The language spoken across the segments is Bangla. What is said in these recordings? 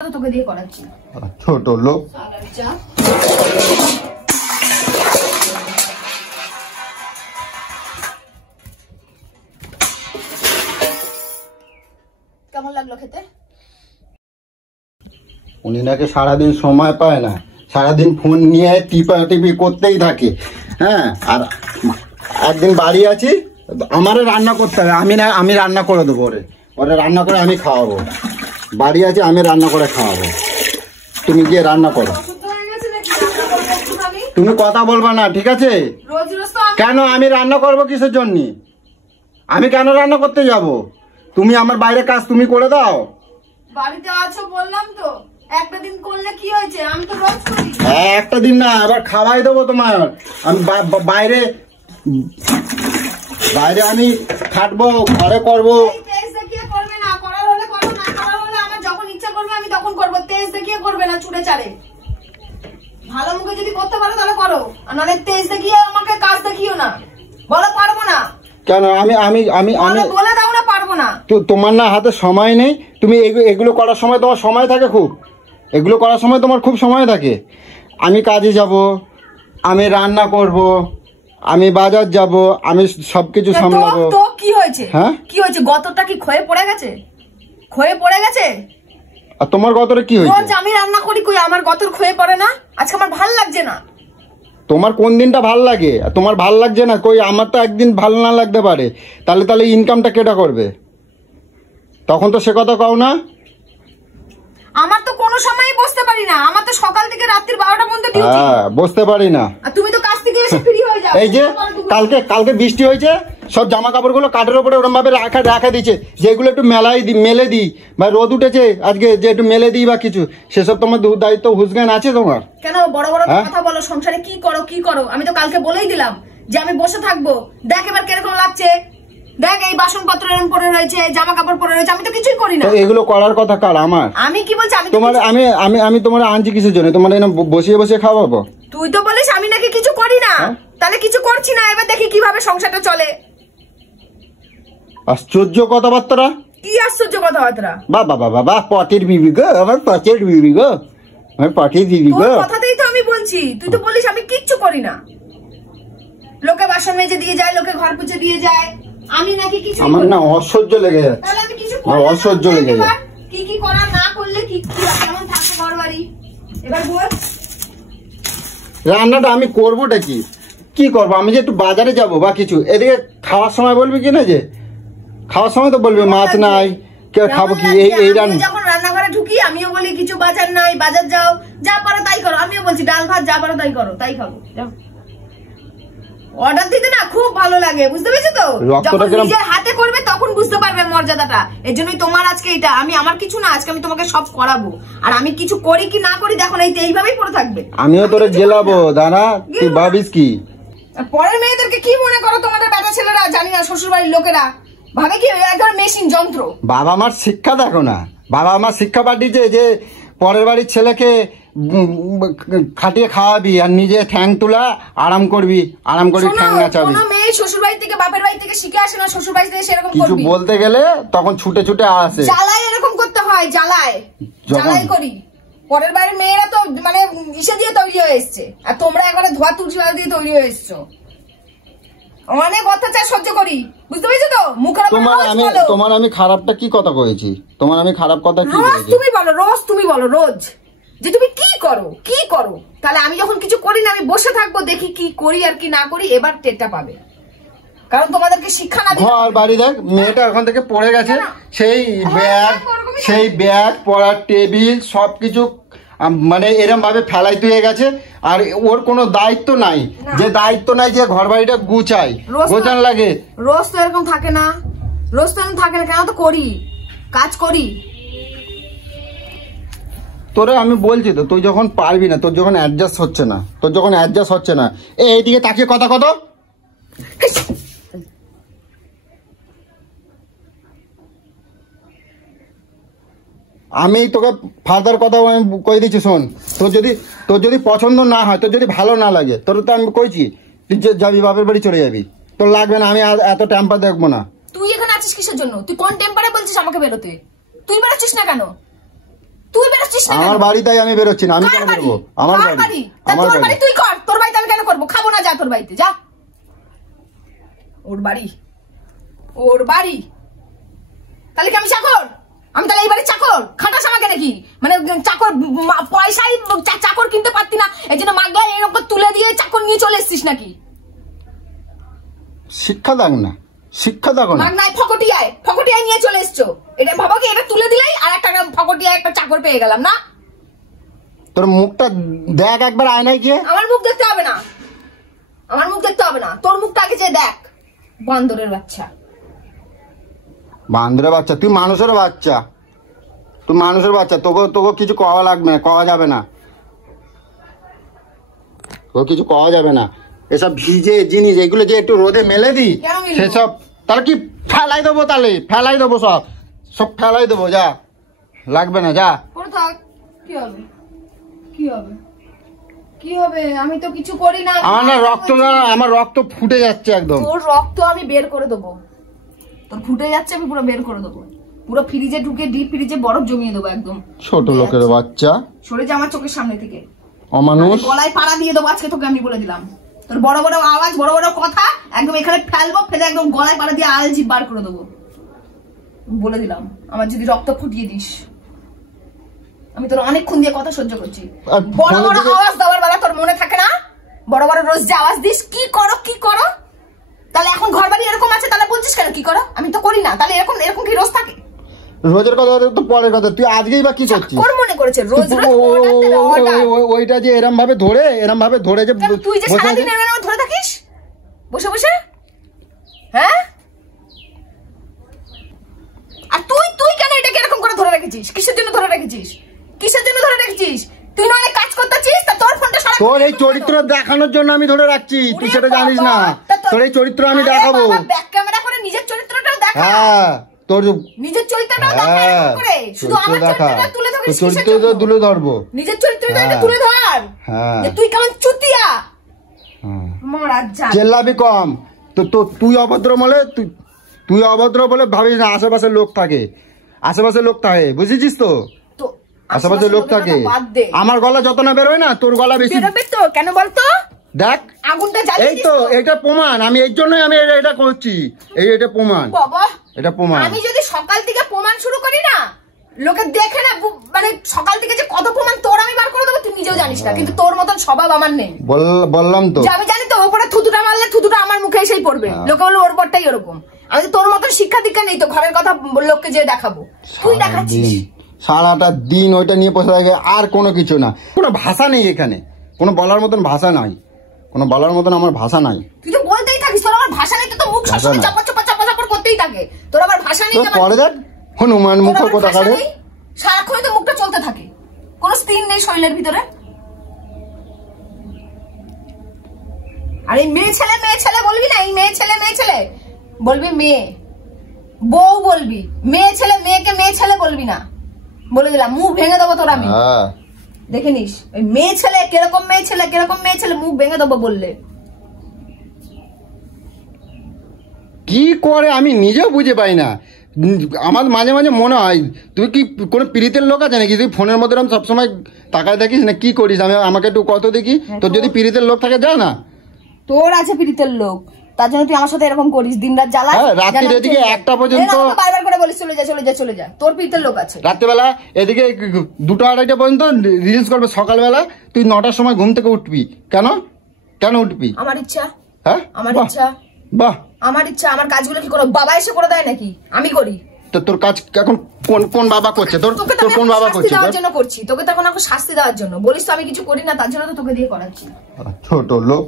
তোকে দিয়ে করাচ্ছি ছোট লোক। কেমন লাগলো খেতে? উনি নাকি সারাদিন সময় পায় না, সারাদিন ফোন নিয়ে টিপি করতেই থাকে। হ্যাঁ, আর একদিন বাড়ি আছি, আমারও রান্না করতে হবে। আমি রান্না করে দেবো, ওরে রান্না করে আমি খাওয়াবো। বাড়ি আছে, আমি রান্না করে খাওয়াবো। তুমি গিয়ে রান্না করো। তুমি কথা বলবা না, ঠিক আছে? কেন আমি রান্না করবো কিসের জন্য? আমি কেন রান্না করতে যাব? তুমি আমার বাইরে কাজ তুমি করে দাও। বাড়িতে আছো বললাম তো, একটা দিন করলে কি হয়েছে? আমি তো রোজ করি। একটা দিন না, আবার খাওয়াই দেবো তোমার। আমি বাইরে আমি খাটবো, ঘরে করবো। তেজ দেখিয়ে করবে না, করার হলে করো, না করার হলে আমার যখন ইচ্ছা করবে আমি তখন করবো। তেজ দেখিয়ে করবে না, ছুটে চারে। ভালো মুখে যদি করতে পারো তাহলে করো, আর নাহলে তেজ দেখিয়ে আমাকে কাজ দেখিও না। বলো পারবো না। কেন? আমি বলে দাও না পারবো না। তোমার না হাতে সময় নেই। তুমি এগুলো করার সময় তোমার সময় থাকে খুব, এগুলো করার সময় তোমার খুব সময় থাকে। আমি কাজে যাব, আমি রান্না করব, আমি বাজার যাব, আমি সবকিছু সামলাবো। তো কি হয়েছে? হ্যাঁ, কি হয়েছে? গতরটা কি ক্ষয়ে পড়ে গেছে? ক্ষয়ে পড়ে গেছে? আর তোমার গতরে কি হয়েছে? রোজ আমি রান্না করি, কই আমার গতর ক্ষয়ে পড়ে না? আজকে আমার ভাল লাগছে না। তোমার কোন দিনটা ভাল লাগে? তোমার ভাল লাগছে না, কই আমার তো একদিন ভালো না লাগতে পারে। তাহলে ইনকামটা কেটা করবে? তখন তো সে কথা কও না। আমার তো কোনো সময়ই বসতে পারি না, আমার তো সকাল থেকে রাত্রি 12টা পর্যন্ত ডিউটি। হ্যাঁ, বসতে পারি না। আর তুমি তো কাজ থেকে এসে ফ্রি হয়ে যাও। এই যে কালকে বৃষ্টি হয়েছে, সব জামা কাপড়গুলো কাঠের উপরে ওরকম ভাবে রাখা দিচ্ছে, যেগুলো একটু মেলে দিই, বা রোদ উঠেছে আজকে যে একটু মেলে দিই বা কিছু, সেসব তোমার দায়িত্ব হুঁশজ্ঞান আছে তোমার? কেন বড় বড় কথা বলো? সংসারে কি করো? আমি তো কালকে বলেই দিলাম যে আমি বসে থাকবো। দেখ এবার কিরকম লাগছে, দেখ এই বাসনপত্র এরকম পড়ে রয়েছে, জামা কাপড় পড়ে রয়েছে, আমি তো কিছুই করি না। এগুলো করার কথা কার? আমার? আমি কি বলছি? আমি তোমার আনছি কিসের জন্য? তোমার বসিয়ে খাওয়াবো? তুই তো বলিস আমি নাকি কিছু করি না, তাহলে কিছু করছি না। এবার দেখি কিভাবে সংসারটা চলে। আশ্চর্য কথাবার্তা। কি আশ্চর্য কথাবার্তা? বাবা পটের বিবি গো, আমার পটের বিবি গো, আমার পটের বিবি গো। কথাতেই তো আমি বলছি, তুই তো বলিস আমি কিচ্ছু করি না। লোকে বাসন মেজে দিয়ে যায়, লোকে ঘর পুছে দিয়ে যায়, আমি নাকি কিছু? আমার না অসহ্য লেগে যাচ্ছে। তাহলে আমি কিছু অসহ্য লেগে যায়। কি করা না করলে কি কেমন থাকবে ঘর বাড়ি? এবার বল। রান্নাটা আমি করবোটা কি করবো? আমি যে একটু বাজারে যাব বা কিছু, এদিকে খাওয়ার সময় বলবি কি না, যে খাওয়ার সময় তো বলবি মাছ নাই, কেউ খাবো কি? এই রান্না যখন রান্নাঘরে ঢুকি আমিও বলি কিছু বাজার নাই, বাজার যাও, যা পারো তাই করো। আমিও বলছি ডাল ভাত যা পারো তাই করো, তাই খাবো। অর্ডার দিতে না খুব ভালো লাগে, বুঝতে পেরেছো তো? যখন নিজের হাতে করবে তখন বুঝতে পারবে মর্যাদাটা। এর জন্যই তোমার আজকে এটা। আমার কিছু না, আজকে আমি তোমাকে সব করাবো। আর আমি কিছু করি কি না করি দেখো না, এইভাবেই পড়ে থাকবে। আমিও তোরে গেলাবো দাঁড়া, তুই ভাবিস কি? পরের মেয়েদেরকে কি মনে করো তোমাদের বেটা ছেলেরা? জানি না, শ্বশুর বাড়ির লোকেরা ভাবে কি একদম মেশিন যন্ত্র। বাবা আমার শিক্ষা দেখো না, বাবা আমার শিক্ষা পাঠিয়েছে যে পরের বাড়ির ছেলেকে খাটিয়ে খাওয়াবি আর নিজে ঠ্যাং তুলা আরাম করবি ঠ্যাং নাচাবি। কোনো মেয়ে শ্বশুর বাড়ি থেকে বাপের বাড়ি থেকে শিখে আসে না, শ্বশুর বাড়ি থেকে সেরকম কিছু বলতে গেলে তখন ছুটে আসে। জ্বালায় এরকম করতে হয়, জ্বালায় করি। পরের বাড়ির মেয়েরা তো মানে ইসে দিয়ে তৈরি হয়ে এসছে, আর তোমরা একবারে ধোয়া তুলসী পাতা দিয়ে তৈরি হয়ে এসছো। অনেক অত্যাচার সহ্য করি, বুঝতে পেরেছো তো? মুখের তোমার আমি খারাপটা কি কথা কয়েছি? তোমার আমি খারাপ কথা কি বলেছি? তুমি বলো রোজ যে তুমি কি করো। তাহলে আমি যখন কিছু করি না, আমি বসে থাকবো, দেখি কি করি আর কি না করি। এবার টেরটা পাবে, কারণ তোমাদেরকে শিক্ষা না দিয়ে। ঘর বাড়ি দেখ, মেয়েটা ওখান থেকে পড়ে গেছে, সেই ব্যাগ পড়ার টেবিল সবকিছু মানে এরম ভাবে ফেলাই তুই গেছে। আর ওর কোনো দায়িত্ব নাই, যে ঘর বাড়িটা গোছান লাগে। রোজ তো এরকম থাকে না, কেন? তো করি, কাজ করি। তোরে আমি বলছি তো, তুই যখন পারবি না, তোর যখন অ্যাডজাস্ট হচ্ছে না, এইদিকে তাকিয়ে কথা কত। আমি তোকে ফার্দার কথা আমি কই দিচ্ছি, শোন। তোর যদি পছন্দ না হয়, তোর যদি ভালো না লাগে, তোর তো আমি কইছি তুই যাবি, বাপের বাড়ি চলে যাবি। তোর লাগবে না, আমি এত টেম্পার দেখবো না। তুই এখানে আছিস কিসের জন্য? তুই কোন টেম্পারে বলছিস আমাকে বেরোতে? তুই বেরোচ্ছিস না কেন? তুই বেরোচ্ছিস না আমার বাড়ি, তাই আমি বেরোচ্ছি না। আমি কেন করবো? আমার বাড়ি, আমার বাড়ি তুই কর, তোর বাড়িতে আমি কেন করবো? খাবো না, যা তোর বাড়িতে যা। ওর বাড়ি, ওর বাড়ি, তাহলে কি আমি চাকর? আমি তাহলে এই বাড়ির চাকর? খাটাস আমাকে নাকি? মানে চাকর পয়সায় চাকর কিনতে পারতি না, এই জন্য মাগলা এরকম তুলে দিয়ে চাকর নিয়ে চলে এসছিস নাকি? শিক্ষা দাও না, শিক্ষা দাও না। মাগনায় ফকটিয়ায় নিয়ে চলে এসছো। এটা ভাবো কি এটা তুলে দিলেই আর একটা ফকটিয়ায় একটা চাকর পেয়ে গেলাম না? তোর মুখটা দেখ একবার আয়নায় গিয়ে। আমার মুখ দেখতে হবে না, আমার মুখ দেখতে হবে না, তোর মুখটা আগে যে দেখ। বান্দরের বাচ্চা, বান্দরের বাচ্চা? তুই মানুষের বাচ্চা, তুই মানুষের বাচ্চা। তোকে তোকে কিছু কওয়া লাগবে না, কওয়া যাবে না, তোকে কিছু কওয়া যাবে না। এসব ভিজে জিনিস এগুলো যে একটু রোদে মেলে দি, সেসব তাহলে কি ফেলাই দেবো? তাহলে ফেলাই দেবো, সব সব ফেলাই দেবো, যা লাগবে না, যা। কি হবে, কি হবে, কি হবে? আমি তো কিছু করি না। আমার না রক্ত, আমার রক্ত ফুটে যাচ্ছে একদম। তোর রক্ত আমি বের করে দেবো, তোর ফুটে যাচ্ছে আমি পুরো বের করে দেবো, পুরো ফ্রিজে ঢুকে ডিপ ফ্রিজে বরফ জমিয়ে দেবো একদম। ছোট লোকের বাচ্চা, সরে যা আমার চোখের সামনে থেকে। অমানুষ, গলায় পাড়া দিয়ে দেবো আজকে তোকে, আমি বলে দিলাম। তোর বড় বড় আওয়াজ, বড় বড় কথা একদম এখানে ফেলবো, ফেলে একদম গলায় পাড়া দিয়ে আলজি বার করে দেবো, বলে দিলাম। আমার যদি রক্ত ফুটিয়ে দিস, আমি তোর অনেকক্ষণ দিয়ে কথা সহ্য করছি। বড় বড় আওয়াজ দেওয়ার বেলা তোর মনে থাকে না? বড় বড় রোজ যে আওয়াজ দিস, কি করো কি করো? তাহলে এখন ঘর বাড়ি এরকম আছে, তাহলে বলছিস কেন কি করো? আমি তো করি না, তাহলে এরকম এরকম কি রোজ থাকে? রোজের কথা তো পরের কথা, তুই আজকেই বা কি করছিস? কোন মনে করেছে রোজ রোজ ওইটা যে এরম ভাবে ধরে যে তুই যে সারাদিন এরকম ধরে থাকিস বসে বসে, হ্যাঁ? আর তুই কেন এটাকে এরকম করে ধরে রেখেছিস? কিসের জন্য ধরে রেখেছিস? কিসের জন্য ধরে রেখেছিস? তুই না অনেক কাজ করতেছিস, তা তোর ফোনটা সারা তোর এই চরিত্র দেখানোর জন্য আমি ধরে রাখছি, তুই সেটা জানিস না। তোর এই চরিত্র আমি দেখাবো, ব্যাক ক্যামেরা করে নিজের চরিত্রটাও দেখা। হ্যাঁ, তোর নিজের চরিত্রটাও দেখা করে, শুধু আমার চরিত্রটা তুলে ধরিস। চরিত্রটা তুলে ধরবো, নিজের চরিত্রটা এটা তুলে ধর। হ্যাঁ, যে তুই কেমন চুতিয়া, মরা যা। চেল্লাবি কম। তো তুই অভদ্র বলে, তুই অভদ্র বলে ভাবিস না আশেপাশে লোক থাকে, আশেপাশে লোক থাকে, বুঝেছিস তো? আশেপাশে লোক থাকে। আমার গলা যত না বেরোয় না, তোর গলা বেশি বেরোবে তো। কেন বলতো? দেখ আগুনটা জ্বালিয়ে দিস। এই তো এটা প্রমাণ, আমি এর জন্যই আমি এটা করছি। এটা প্রমাণ, বাবা এটা প্রমাণ। আমি যদি সকাল থেকে প্রমাণ শুরু করি না, লোকে দেখে না, মানে সকাল থেকে যে কত প্রমাণ তোর আমি বার করে দেবো তুই নিজেও জানিস না। কিন্তু তোর মতন স্বভাব আমার নেই, বললাম তো। আমি জানি তো ওপরে থুতুটা মারলে থুতুটা আমার মুখে এসেই পড়বে। লোকে বললো ওর পরটাই ওরকম। আমি তোর মতন শিক্ষা দীক্ষা নেই তো ঘরের কথা লোককে যে দেখাবো, তুই দেখাচ্ছিস সারাটা দিন ওইটা নিয়ে বসে থাকে, আর কোনো কিছু না। কোনো ভাষা নেই এখানে, কোনো বলার মতন ভাষা নাই, কোনো বলার মতন আমার ভাষা নাই। তুই তো বলতেই থাকিস তোর আবার ভাষা নেই, তো মুখ সবসময় চাপা চাপা চাপা চাপা করতেই থাকে। তোর আবার ভাষা নেই, পরে দেখ হনুমান মুখ কথা কাটে, সারাক্ষণ তো মুখটা চলতে থাকে, কোনো স্থির নেই শরীরের ভিতরে। আর এই মেয়ে ছেলে বলবি না, এই মেয়ে ছেলে বলবি, মেয়ে বউ বলবি, মেয়ে ছেলে মেয়েকে মেয়ে ছেলে বলবি না, বলে দিলাম। মুখ ভেঙে দেবো তোর আমি, দেখে নিস। ওই মেয়ে ছেলে কিরকম মেয়ে ছেলে মুখ ভেঙে দেবো বললে। কি করে আমি নিজেও বুঝে পাই না। আমার মাঝে মাঝে মনে হয় তুই কি কোনো পীড়িতের লোক আছে নাকি? তুই ফোনের মধ্যে সবসময় তাকায় দেখিস না, কি করিস? আমাকে একটু কত দেখি। তোর যদি পীড়িতের লোক থাকে যা না। তোর আছে পীড়িতের লোক, তার জন্য তুই আমার সাথে এরকম করিস, দিনরাত জ্বালা। রাত্রির এদিকে 1টা পর্যন্ত বারবার করে বলিস চলে যা। তোর পীড়িতের লোক আছে। রাত্রিবেলা এদিকে 2টা 2:30 পর্যন্ত রিলস করবে। সকালবেলা তুই 9টার সময় ঘুম থেকে উঠবি। কেন উঠবি? আমার ইচ্ছা। হ্যাঁ, আমার ইচ্ছা। বাহ, আমার ইচ্ছা। আমার কাজগুলো কি করো বাবা এসে করে দেয় নাকি? আমি করি। তো তোর কাজ এখন কোন বাবা করছে? তোর কোন বাবা করছে? দেওয়ার জন্য করছি তোকে, তখন আমাকে শাস্তি দেওয়ার জন্য। বলিস তো আমি কিছু করি না, তার জন্য তো তোকে দিয়ে করাচ্ছি। ছোট লোক।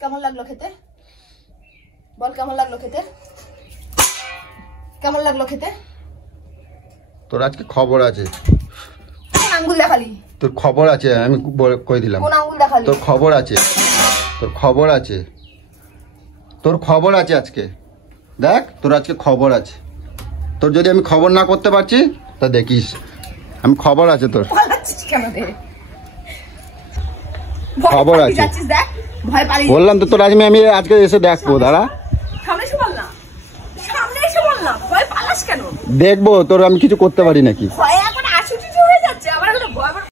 কেমন লাগলো খেতে? বল কেমন লাগলো খেতে? কেমন লাগলো খেতে? তোর আজকে খবর আছে। কোন আঙ্গুল দেখালি? তোর খবর আছে, আমি কই দিলাম। কোন আঙ্গুল দেখালি? তোর খবর আছে, তোর খবর আছে, তোর খবর আছে আজকে। দেখ তোর আজকে খবর আছে। তোর যদি আমি খবর না করতে পারছি তা দেখিস, আমি খবর আছে তোর। কেন রে? খবর আছে। যাচ্ছিস দেখ, ভয় পালিয়ে বললাম তো তোর আমি আজকে এসে দেখবো, দাঁড়া। সামনে এসে বল না, সামনে এসে বল না, ভয় পালাস কেন? দেখবো তোর আমি কিছু করতে পারি নাকি। ভয়ে